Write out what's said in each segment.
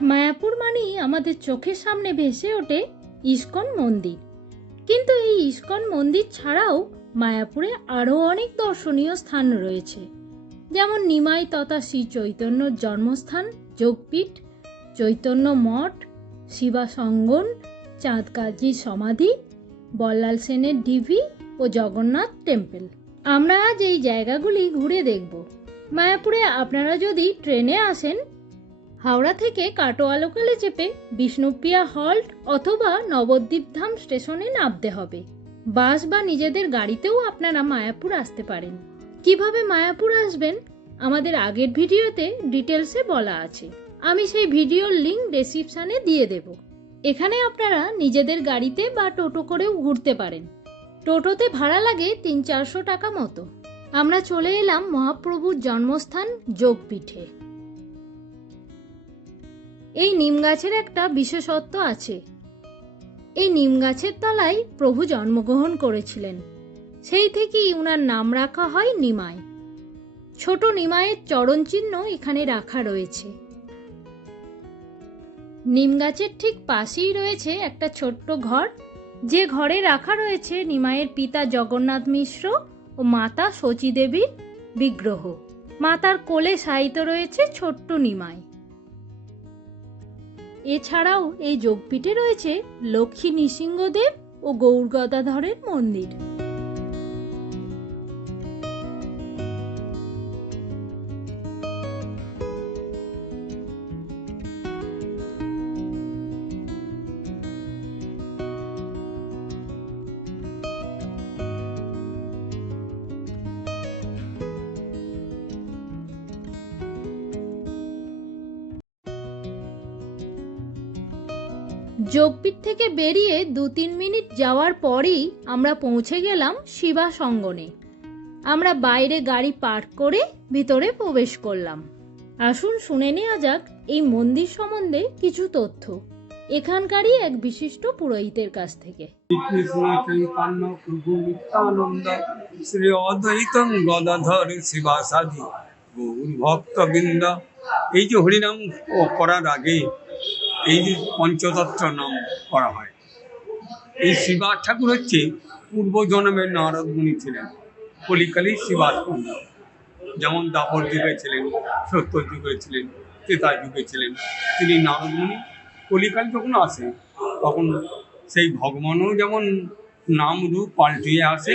মায়াপুর মানেই আমাদের চোখের সামনে ভেসে ওঠে ইস্কন মন্দির। কিন্তু এই ইস্কন মন্দির ছাড়াও মায়াপুরে আরও অনেক দর্শনীয় স্থান রয়েছে, যেমন নিমাই তথা শ্রী চৈতন্যর জন্মস্থান যোগপীঠ, চৈতন্য মঠ, শিবা সঙ্গন, চাঁদকাজির সমাধি, বল্লাল সেনের ঢিবি ও জগন্নাথ টেম্পল। আমরা আজ এই জায়গাগুলি ঘুরে দেখব। মায়াপুরে আপনারা যদি ট্রেনে আসেন, হাওড়া থেকে কাটোয়া লোকালে চেপে বিষ্ণুপ্রিয়া হল্ট অথবা নবদ্বীপধাম স্টেশনে নামতে হবে। বাস বা নিজেদের গাড়িতেও আপনারা মায়াপুর আসতে পারেন। কিভাবে মায়াপুর আসবেন আমাদের আগের ভিডিওতে ডিটেলসে বলা আছে, আমি সেই ভিডিওর লিঙ্ক ডেসক্রিপশানে দিয়ে দেব। এখানে আপনারা নিজেদের গাড়িতে বা টোটো করেও ঘুরতে পারেন। টোটোতে ভাড়া লাগে 300-400 টাকা মতো। আমরা চলে এলাম মহাপ্রভুর জন্মস্থান যোগপীঠে। এই নিম গাছের একটা বিশেষত্ব আছে। এই নিম গাছের তলায় প্রভু জন্মগ্রহণ করেছিলেন, সেই থেকেই উনার নাম রাখা হয় নিমাই। ছোট নিমাইয়ের চরণ চিহ্ন এখানে রাখা রয়েছে। নিম গাছের ঠিক পাশেই রয়েছে একটা ছোট্ট ঘর, যে ঘরে রাখা রয়েছে নিমাইয়ের পিতা জগন্নাথ মিশ্র ও মাতা শচী দেবীর বিগ্রহ। মাতার কোলে শায়িত রয়েছে ছোট্ট নিমাই। এছাড়াও এই যোগপীঠে রয়েছে লক্ষ্মী নৃসিংহদেব ও গৌর গদাধরের মন্দির। যোগপীঠ থেকে বেরিয়ে 2-3 মিনিট যাওয়ার পরেই আমরা পৌঁছে গেলাম শিবা সঙ্গনে। আমরা বাইরে গাড়ি পার্ক করে ভিতরে প্রবেশ করলাম। আসুন শুনে নেওয়া যাক এই মন্দির সম্বন্ধে কিছু তথ্য এখানকারই এক বিশিষ্ট পুরোহিতের কাছ থেকে। কৃষ্ণ চৈতন্য প্রভু নিত্যানন্দ শ্রী অদ্বৈতং গদাধর শিবাসাদি গৌর ভক্তবৃন্দ। এই যে হরিনাম করার আগে এই যে পঞ্চতত্ত্ব নাম করা হয়। এই শিবা ঠাকুর হচ্ছে পূর্বজন্মের নারদ মুনি ছিলেন, কলিকালের শিবাস্পন্দ। যেমন দাপর যুগে ছিলেন, সত্য যুগে ছিলেন, ত্রেতা যুগে ছিলেন, তিনি নারদ মুনি। কলিকাল যখন আসে তখন সেই ভগবানও যেমন নাম রূপ পাল্টিয়ে আসে,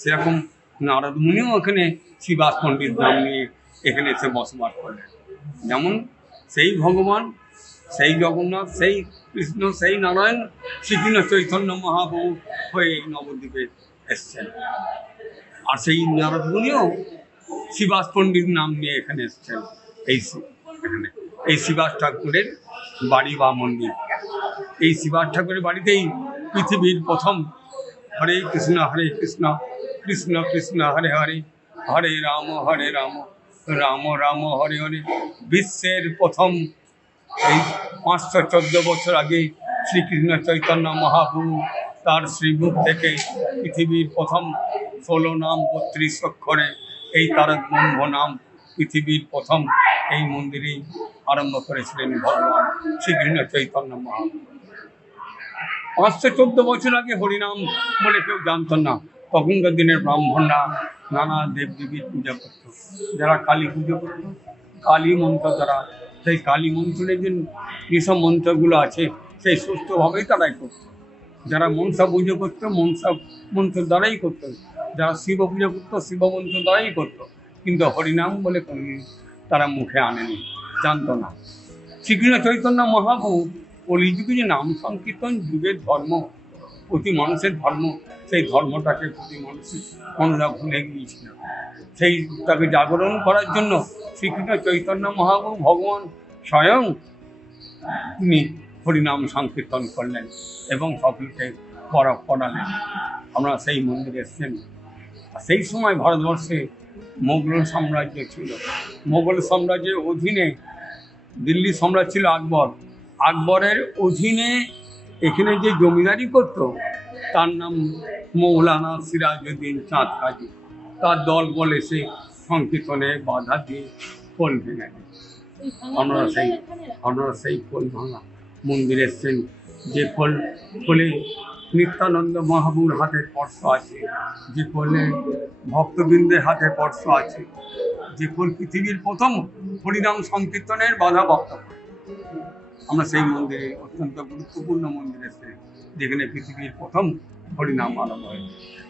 সেরকম নারদ মুনিও এখানে শিবাস পণ্ডিত নাম নিয়ে এখানে এসে বসবাস করলেন। যেমন সেই ভগবান, সেই জগন্নাথ, সেই কৃষ্ণ, সেই নারায়ণ শ্রীকৃষ্ণ চৈতন্য মহাপ্রভু হয়ে নবদ্বীপে এসছেন। আর সেই নারদ মুনিও শিবাস পণ্ডিত নাম নিয়ে এখানে এসছেন। এখানে এই শিবাস ঠাকুরের বাড়ি বা মন্দির। এই শিবাস ঠাকুরের বাড়িতেই পৃথিবীর প্রথম হরে কৃষ্ণ কৃষ্ণ কৃষ্ণ হরে হরে, হরে রাম রাম রাম হরে হরে। বিশ্বের প্রথম এই 514 বছর আগে শ্রীকৃষ্ণ চৈতন্য মহাপ্রভু তার শ্রীমুখ থেকে পৃথিবীর প্রথম 16 নাম 32 অক্ষরে এই তারক ব্রহ্ম নাম পৃথিবীর প্রথম এই মন্দিরেই আরম্ভ করেছিলেন ভগবান শ্রীকৃষ্ণ চৈতন্য মহাপ্রভু। 514 বছর আগে হরিনাম বলে কেউ জানতো না। তখনকার দিনের ব্রাহ্মণরা নানা দেবদেবীর পূজা করত। যারা কালী পুজো করত, কালী মন্ত্র দ্বারা, সেই কালী মন্ত্রের যেসব মন্ত্রগুলো আছে সেই সুস্থভাবেই তারাই করত। যারা মনসা পুজো করতো মনসা মন্ত্র দ্বারাই করতো, যারা শিব পুজো করতো শিব মন্ত্র দ্বারাই করতো। কিন্তু হরিনাম বলে কোনোদিন তারা মুখে আনেনি, জানতো না। শ্রীকৃষ্ণ চৈতন্য মহাপ্রভু কলিযুগে যে নাম সংকীর্তন যুগের ধর্ম, প্রতি মানুষের ধর্ম, সেই ধর্মটাকে প্রতি মানুষরা ভুলে গিয়েছিল। সেইটাকে জাগরণ করার জন্য শ্রীকৃষ্ণ চৈতন্য মহাপ্রভু ভগবান স্বয়ং তিনি হরিনাম সংকীর্তন করলেন এবং সকলকে পড়ালেন। আমরা সেই মন্দিরে এসেছেন। সেই সময় ভারতবর্ষে মোগল সাম্রাজ্য ছিল। মোগল সাম্রাজ্যের অধীনে দিল্লি সম্রাট ছিল আকবর। আকবরের অধীনে এখানে যে জমিদারি করত তার নাম মৌলানা সিরাজউদ্দিন চাঁদ কাজী। তার দল বলে সে সংকীর্তনে বাধা দিয়ে পোল ভেঙে। আমরা সেই আপনারা সেই ফুল ভাঙা মন্দিরে এসছেন, যে ফুলে নিত্যানন্দ মহাপ্রভুর হাতে স্পর্শ আছে, যে ফুলে ভক্তবৃন্দের হাতে স্পর্শ আছে, যে ফুল পৃথিবীর প্রথম হরিনাম সংকীর্তনের বাধা বক্তব্য। আমরা সেই মন্দিরে, অত্যন্ত গুরুত্বপূর্ণ মন্দিরে এসে, যেখানে পৃথিবীর প্রথম হরিনাম আরম্ভ হয়।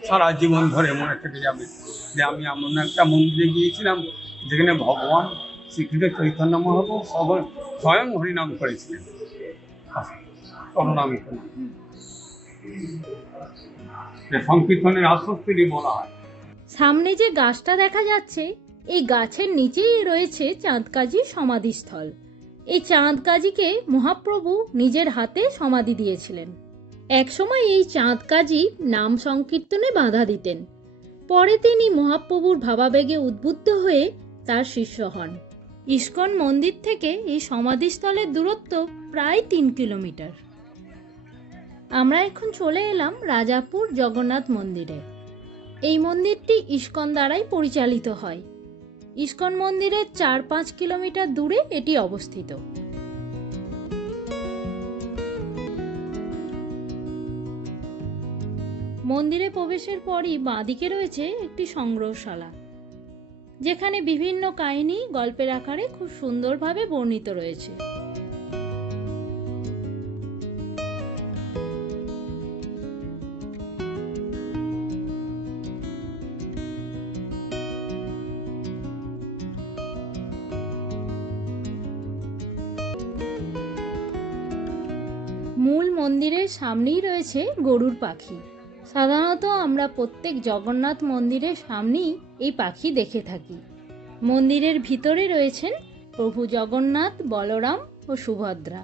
সারা জীবন ধরে মনে থেকে যাবে যে আমি এমন একটা মন্দিরে গিয়েছিলাম যেখানে ভগবান শ্রীকৃষ্ণ চৈতন্য মহাপ্রভু স্বয়ং হরিনাম করেছিলেন। করুণামিত সংকীর্তনের আশ্বস্তি বলা হয়। সামনে যে গাছটা দেখা যাচ্ছে, এই গাছের নিচেই রয়েছে চাঁদকাজির সমাধিস্থল। এই চাঁদকাজিকে মহাপ্রভু নিজের হাতে সমাধি দিয়েছিলেন। একসময় এই চাঁদকাজি নাম সংকীর্তনে বাধা দিতেন। পরে তিনি মহাপ্রভুর ভাবাবেগে উদ্বুদ্ধ হয়ে তার শিষ্য হন। ইস্কন মন্দির থেকে এই সমাধিস্থলের দূরত্ব প্রায় 3 কিলোমিটার। আমরা এখন চলে এলাম রাজাপুর জগন্নাথ মন্দিরে। এই মন্দিরটি ইস্কন দ্বারাই পরিচালিত হয়। ইস্কন মন্দিরের 4-5 কিলোমিটার দূরে এটি অবস্থিত। মন্দিরে প্রবেশের পরই বাঁদিকে রয়েছে একটি সংগ্রহশালা, যেখানে বিভিন্ন কাহিনী গল্পের আকারে খুব সুন্দরভাবে বর্ণিত রয়েছে। মূল মন্দিরের সামনেই রয়েছে গরুর পাখি। সাধারণত আমরা প্রত্যেক জগন্নাথ মন্দিরের সামনেই এই পাখি দেখে থাকি। মন্দিরের ভিতরে রয়েছেন প্রভু জগন্নাথ, বলরাম ও সুভদ্রা।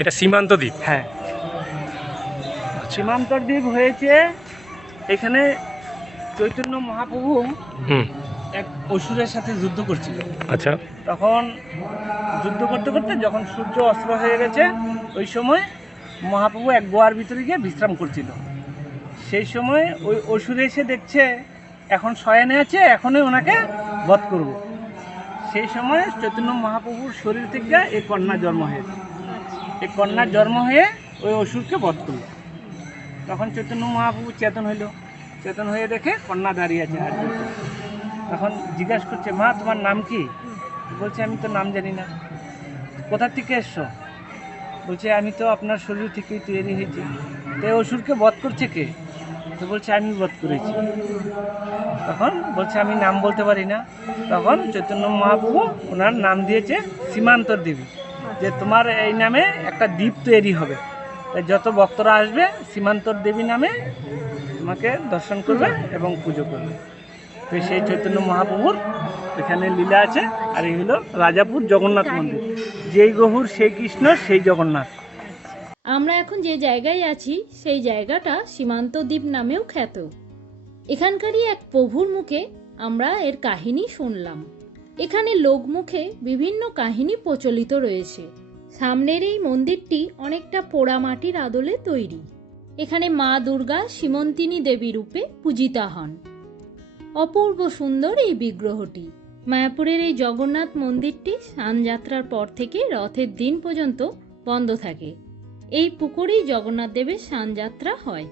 এটা সীমান্ত দ্বীপ। হ্যাঁ, সীমান্তর দ্বীপ হয়েছে এখানে। চৈতন্য মহাপ্রভু এক অসুরের সাথে যুদ্ধ করছিল। আচ্ছা। তখন যুদ্ধ করতে করতে যখন সূর্য অস্ত হয়ে গেছে, ওই সময় মহাপ্রভু এক গোয়ার ভিতরে গিয়ে বিশ্রাম করছিল। সেই সময় ওই অসুর এসে দেখছে এখন শয়নে আছে, এখনই ওনাকে বধ করব। সেই সময় চৈতন্য মহাপ্রভুর শরীর থেকে এই কন্যা জন্ম হয়েছে। এই কন্যা জন্ম হয়ে ওই অসুরকে বধ করল। তখন চৈতন্য মহাপ্রভু চেতন হইল। চেতন হয়ে দেখে কন্যা দাঁড়িয়ে আছে হাত জোড় করে। তখন জিজ্ঞাসা করছে, মা তোমার নাম কি? বলছে, আমি তো নাম জানি না। কোথা থেকে এসছো? বলছে, আমি তো আপনার শরীর থেকেই তৈরি হয়েছি। তো এই অসুরকে বধ করছে কে? তো বলছে, আমি বধ করেছি। তখন বলছে, আমি নাম বলতে পারি না। তখন চৈতন্য মহাপ্রভু ওনার নাম দিয়েছে সীমান্তর দেবী, যে তোমার এই নামে একটা দ্বীপ তৈরি হবে। তাই যত ভক্তরা আসবে সীমান্তর দেবী নামে তোমাকে দর্শন করবে এবং পুজো করবে। তো সেই চৈতন্য মহাপ্রভুর এখানে লীলা আছে। আর এই হলো রাজাপুর জগন্নাথ মন্দির। যেই গহুর সেই কৃষ্ণ, সেই জগন্নাথ। আমরা এখন যে জায়গায় আছি সেই জায়গাটা সীমান্ত দ্বীপ নামেও খ্যাত। এখানকারই এক প্রভুর মুখে আমরা এর কাহিনী শুনলাম। এখানে লোকমুখে বিভিন্ন কাহিনী প্রচলিত রয়েছে। সামনের এই মন্দিরটি অনেকটা পোড়ামাটির আদলে তৈরি। এখানে মা দুর্গা সীমন্তিনী দেবী রূপে পূজিতা হন। অপূর্ব সুন্দর এই বিগ্রহটি। মায়াপুরের এই জগন্নাথ মন্দিরটি স্নানযাত্রার পর থেকে রথের দিন পর্যন্ত বন্ধ থাকে। এই পুকুরেই জগন্নাথ দেবের স্নানযাত্রা হয়।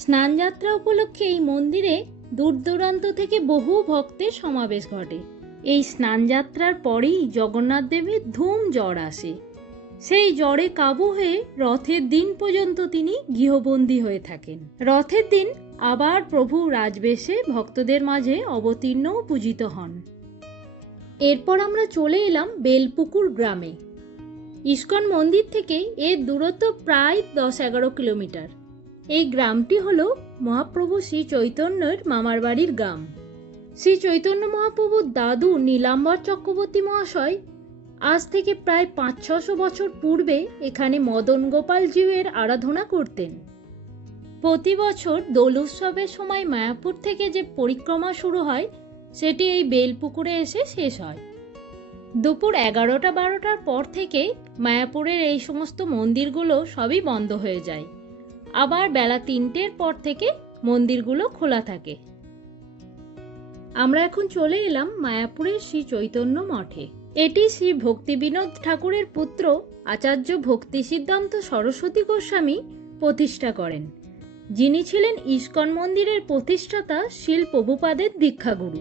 স্নানযাত্রা উপলক্ষে এই মন্দিরে দূর দূরান্ত থেকে বহু ভক্তের সমাবেশ ঘটে। এই স্নানযাত্রার পরেই জগন্নাথ দেবের ধুম জ্বর আসে। সেই জ্বরে কাবু হয়ে রথের দিন পর্যন্ত তিনি গৃহবন্দী হয়ে থাকেন। রথের দিন আবার প্রভু রাজবেশে ভক্তদের মাঝে অবতীর্ণ ও পূজিত হন। এরপর আমরা চলে এলাম বেলপুকুর গ্রামে। ইস্কন মন্দির থেকে এর দূরত্ব প্রায় 10-11 কিলোমিটার। এই গ্রামটি হল মহাপ্রভু শ্রী চৈতন্যের মামার বাড়ির গ্রাম। শ্রী চৈতন্য মহাপ্রভুর দাদু নীলাম্বর চক্রবর্তী মহাশয় আজ থেকে প্রায় 500-600 বছর পূর্বে এখানে মদন গোপাল জীবের আরাধনা করতেন। প্রতি বছর দোল উৎসবের সময় মায়াপুর থেকে যে পরিক্রমা শুরু হয় সেটি এই বেলপুকুরে এসে শেষ হয়। দুপুর 11টা-12টার পর থেকে মায়াপুরের এই সমস্ত মন্দিরগুলো সবই বন্ধ হয়ে যায়। আবার বেলা 3টের পর থেকে মন্দিরগুলো খোলা থাকে। আমরা এখন চলে এলাম মায়াপুরের শ্রী চৈতন্য মঠে। এটি শ্রী ভক্তি বিনোদ ঠাকুরের পুত্র আচার্য ভক্তি সিদ্ধান্ত সরস্বতী গোস্বামী প্রতিষ্ঠা করেন, যিনি ছিলেন ইস্কন মন্দিরের প্রতিষ্ঠাতা শিল প্রভুপাদের দীক্ষাগুরু।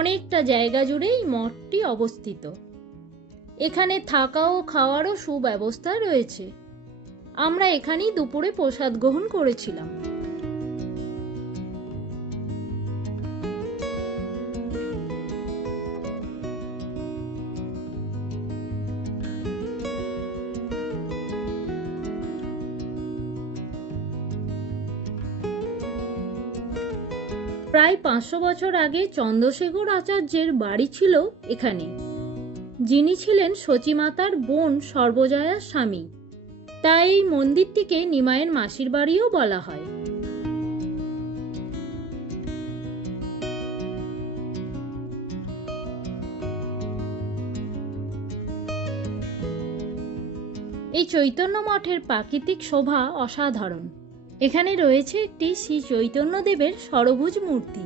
অনেকটা জায়গা জুড়ে এই মঠটি অবস্থিত। এখানে থাকা ও খাওয়ারও সুব্যবস্থা রয়েছে। আমরা এখানেই দুপুরে প্রসাদ গ্রহণ করেছিলাম। প্রায় 500 বছর আগে চন্দ্রশেখর আচার্যের বাড়ি ছিল এখানে, যিনি ছিলেন সচিমাতার বোন সর্বজয়ার স্বামী। তাই এই মন্দিরটিকে নিমাইয়ের মাসির বাড়িও বলা হয়। এই চৈতন্য মঠের প্রাকৃতিক শোভা অসাধারণ। এখানে রয়েছে একটি শ্রী চৈতন্যদেবের ষড়ভুজ মূর্তি।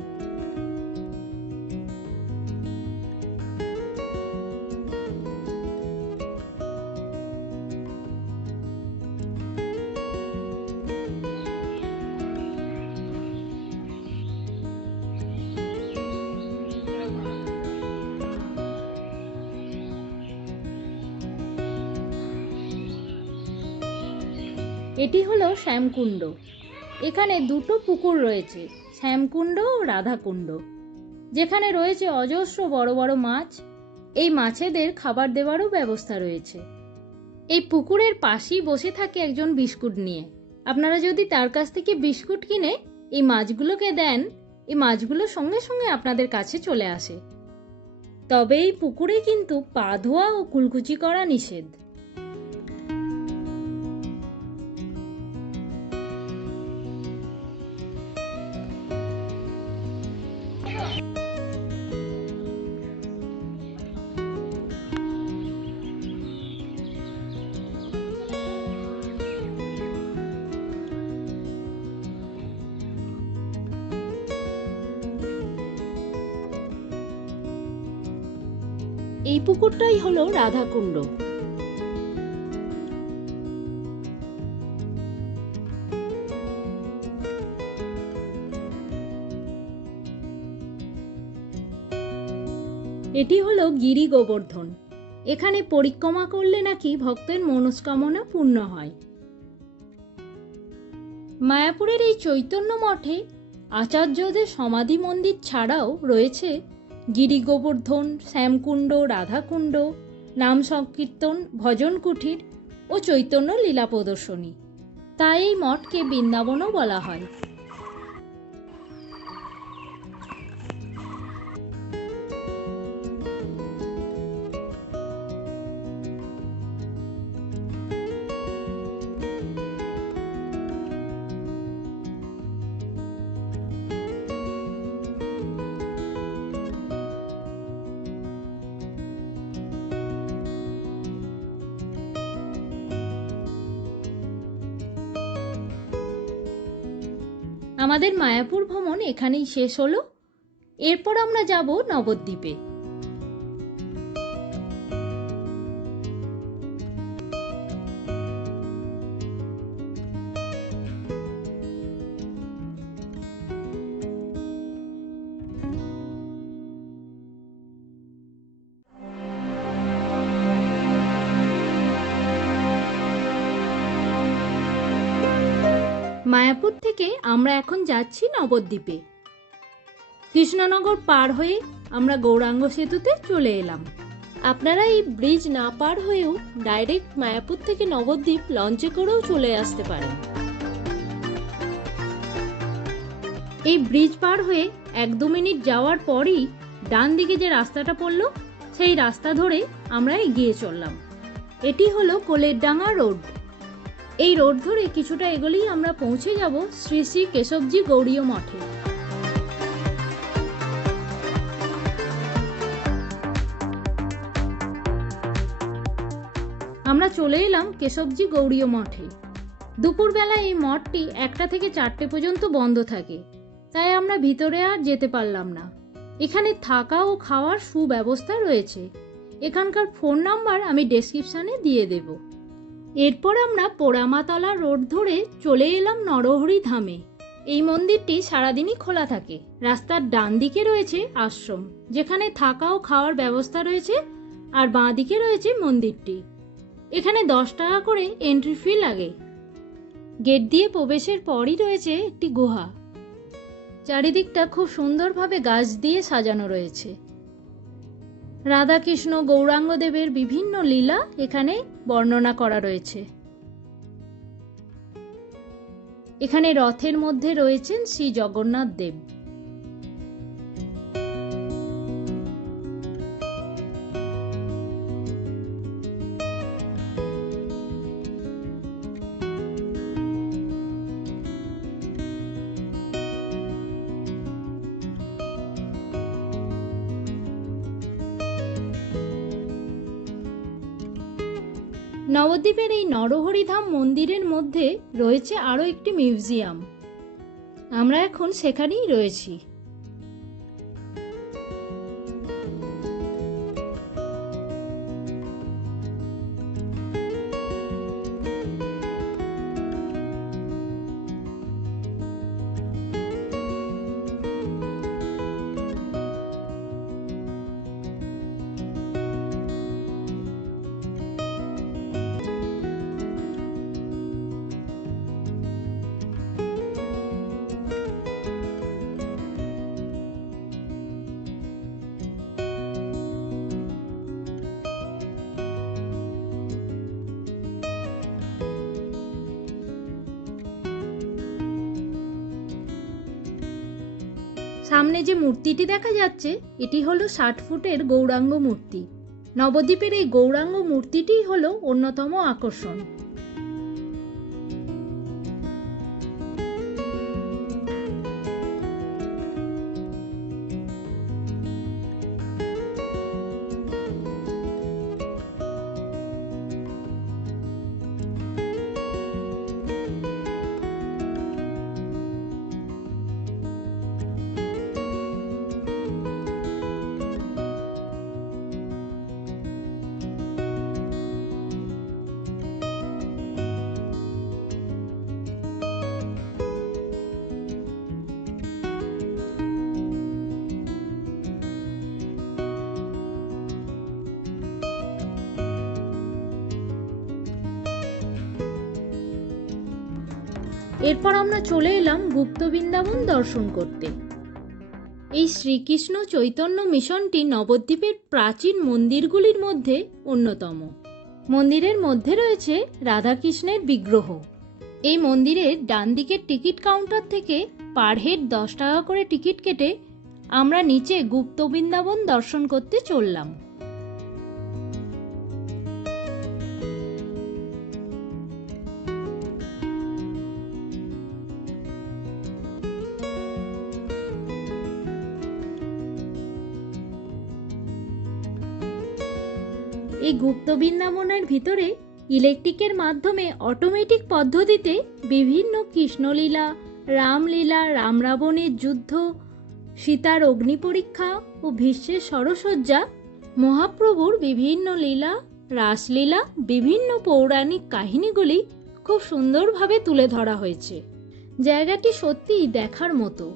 এটি হলো শ্যামকুণ্ড। এখানে দুটো পুকুর রয়েছে, শ্যামকুণ্ড ও রাধাকুণ্ড, যেখানে রয়েছে অজস্র বড় বড় মাছ। এই মাছেদের খাবার দেওয়ারও ব্যবস্থা রয়েছে। এই পুকুরের পাশেই বসে থাকে একজন বিস্কুট নিয়ে। আপনারা যদি তার কাছ থেকে বিস্কুট কিনে এই মাছগুলোকে দেন, এই মাছগুলো সঙ্গে সঙ্গে আপনাদের কাছে চলে আসে। তবে এই পুকুরে কিন্তু পা ধোয়া ও কুলকুচি করা নিষেধ। এই পুকুরটাই হলো রাধাকুণ্ড। এটি হলো গিরি গোবর্ধন। এখানে পরিক্রমা করলে নাকি ভক্তের মনস্কামনা পূর্ণ হয়। মায়াপুরের এই চৈতন্য মঠে আচার্যদের সমাধি মন্দির ছাড়াও রয়েছে গিরি গোবর্ধন, শ্যামকুণ্ড, রাধাকুণ্ড, নাম সংকীর্তন, ভজন কুঠির ও চৈতন্য লীলা প্রদর্শনী। তাই এই মঠকে বৃন্দাবনও বলা হয়। আমাদের মায়াপুর ভ্রমণ এখানেই শেষ হলো। এরপর আমরা যাব নবদ্বীপে। মায়াপুর থেকে আমরা এখন যাচ্ছি নবদ্বীপে। কৃষ্ণনগর পার হয়ে আমরা গৌরাঙ্গ সেতুতে চলে এলাম। আপনারা এই ব্রিজ না পার হয়েও ডাইরেক্ট মায়াপুর থেকে নবদ্বীপ লঞ্চে করেও চলে আসতে পারেন। এই ব্রিজ পার হয়ে 1-2 মিনিট যাওয়ার পরই ডান দিকে যে রাস্তাটা পড়লো, সেই রাস্তা ধরে আমরা এগিয়ে চললাম। এটি হলো কোলেরডাঙ্গা রোড। এই রোড ধরে কিছুটা এগোলেই আমরা পৌঁছে যাব শ্রী শ্রী কেশবজি গৌড়ীয় মঠে। আমরা চলে এলাম কেশবজি গৌড়ীয় মঠে। দুপুরবেলা এই মঠটি 1টা থেকে 4টে পর্যন্ত বন্ধ থাকে, তাই আমরা ভিতরে আর যেতে পারলাম না। এখানে থাকা ও খাওয়ার সুব্যবস্থা রয়েছে। এখানকার ফোন নাম্বার আমি ডেসক্রিপশানে দিয়ে দেব। এরপর আমরা পোড়ামাতলা রোড ধরে চলে এলাম নরহরি ধামে। এই মন্দিরটি সারাদিনই খোলা থাকে। রাস্তার ডান দিকে রয়েছে আশ্রম, যেখানে থাকা ও খাওয়ার ব্যবস্থা রয়েছে, আর বাঁ দিকে রয়েছে মন্দিরটি। এখানে 10 টাকা করে এন্ট্রি ফি লাগে। গেট দিয়ে প্রবেশের পরই রয়েছে একটি গুহা। চারিদিকটা খুব সুন্দরভাবে গাছ দিয়ে সাজানো রয়েছে। রাধাকৃষ্ণ গৌরাঙ্গদেবের বিভিন্ন লীলা এখানে বর্ণনা করা রয়েছে। এখানে রথের মধ্যে রয়েছেন শ্রী জগন্নাথ দেব। নবদ্বীপের এই নরহরিধাম মন্দিরের মধ্যে রয়েছে আরও একটি মিউজিয়াম। আমরা এখন সেখানেই রয়েছি। সামনে যে মূর্তিটি দেখা যাচ্ছে, এটি হলো 60 ফুটের গৌরাঙ্গ মূর্তি। নবদ্বীপের এই গৌরাঙ্গ মূর্তিটি হলো অন্যতম আকর্ষণ। এরপর আমরা চলে এলাম গুপ্ত বৃন্দাবন দর্শন করতে। এই শ্রীকৃষ্ণ চৈতন্য মিশনটি নবদ্বীপের প্রাচীন মন্দিরগুলির মধ্যে অন্যতম। মন্দিরের মধ্যে রয়েছে রাধাকৃষ্ণের বিগ্রহ। এই মন্দিরের ডান দিকের টিকিট কাউন্টার থেকে পার হেড 10 টাকা করে টিকিট কেটে আমরা নিচে গুপ্ত বৃন্দাবন দর্শন করতে চললাম। এই গুপ্ত বৃন্দাবনের ভিতরে ইলেকট্রিকের মাধ্যমে অটোমেটিক পদ্ধতিতে বিভিন্ন কৃষ্ণলীলা, রামলীলা, রাম রাবণের যুদ্ধ, সীতার অগ্নি পরীক্ষা ও ভীষ্মের সরসজ্জা, মহাপ্রভুর বিভিন্ন লীলা, রাসলীলা, বিভিন্ন পৌরাণিক কাহিনীগুলি খুব সুন্দরভাবে তুলে ধরা হয়েছে। জায়গাটি সত্যিই দেখার মতো।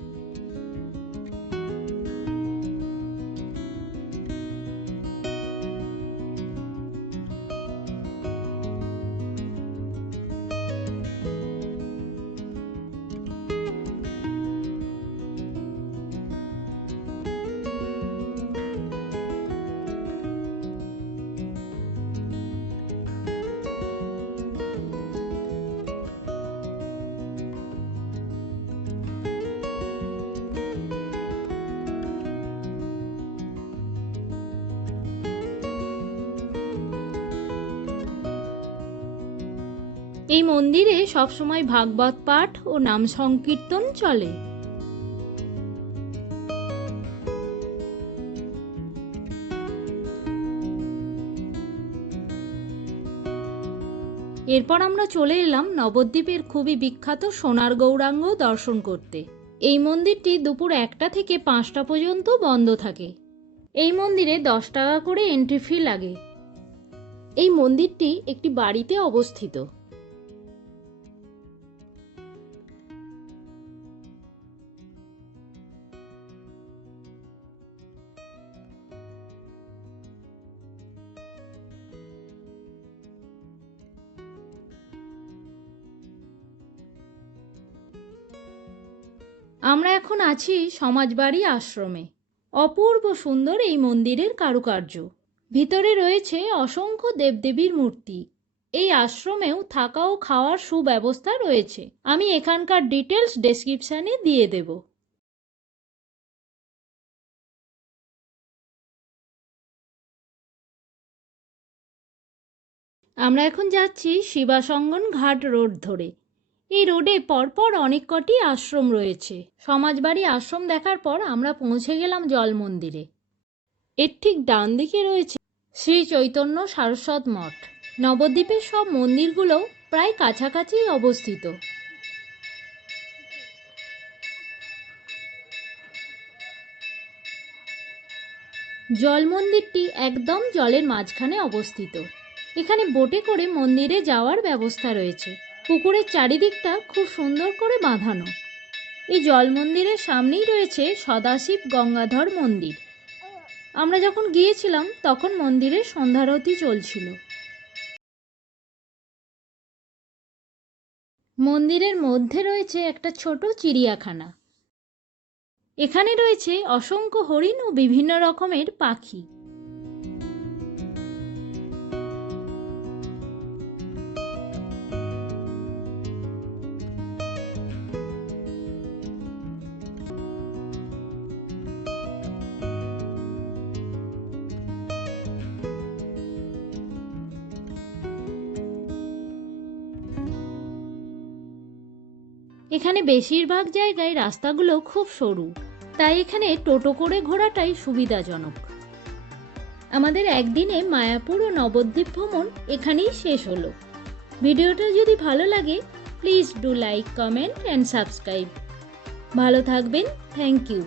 এই মন্দিরে সবসময় ভাগবত পাঠ ও নাম সংকীর্তন চলে। এরপর আমরা চলে এলাম নবদ্বীপের খুবই বিখ্যাত সোনার গৌরাঙ্গ দর্শন করতে। এই মন্দিরটি দুপুর 1টা থেকে 5টা পর্যন্ত বন্ধ থাকে। এই মন্দিরে 10 টাকা করে এন্ট্রি ফি লাগে। এই মন্দিরটি একটি বাড়িতে অবস্থিত। আমরা এখন আছি সমাজবাড়ি আশ্রমে। অপূর্ব সুন্দর এই মন্দিরের কারুকার্য। ভিতরে রয়েছে অসংখ্য দেবদেবীর মূর্তি। এই আশ্রমেও থাকা ও খাওয়ার সুব্যবস্থা রয়েছে। আমি এখানকার ডিটেলস ডেসক্রিপশনে দিয়ে দেব। আমরা এখন যাচ্ছি শিবাসঙ্গন ঘাট রোড ধরে। এই রোডে পরপর অনেক কটি আশ্রম রয়েছে। সমাজবাড়ি আশ্রম দেখার পর আমরা পৌঁছে গেলাম জল মন্দিরে। এর ঠিক ডান দিকে রয়েছে শ্রী চৈতন্য সারস্বত মঠ। নবদ্বীপের সব মন্দিরগুলো প্রায় কাছাকাছি অবস্থিত। জল মন্দিরটি একদম জলের মাঝখানে অবস্থিত। এখানে বোটে করে মন্দিরে যাওয়ার ব্যবস্থা রয়েছে। পুকুরের চারিদিকটা খুব সুন্দর করে বাঁধানো। এই জল মন্দিরের সামনেই রয়েছে সদাশিব গঙ্গাধর মন্দির। আমরা যখন গিয়েছিলাম তখন মন্দিরে সন্ধ্যারতি চলছিল। মন্দিরের মধ্যে রয়েছে একটা ছোট চিড়িয়াখানা। এখানে রয়েছে অসংখ্য হরিণ ও বিভিন্ন রকমের পাখি। এখানে বেশিরভাগ জায়গায় রাস্তাগুলো খুব সরু, তাই এখানে টোটো করে ঘোরাটাই সুবিধাজনক। আমাদের একদিনে মায়াপুর ও নবদ্বীপ ভ্রমণ এখানেই শেষ হলো। ভিডিওটা যদি ভালো লাগে please do like, comment and subscribe. ভালো থাকবেন। Thank you.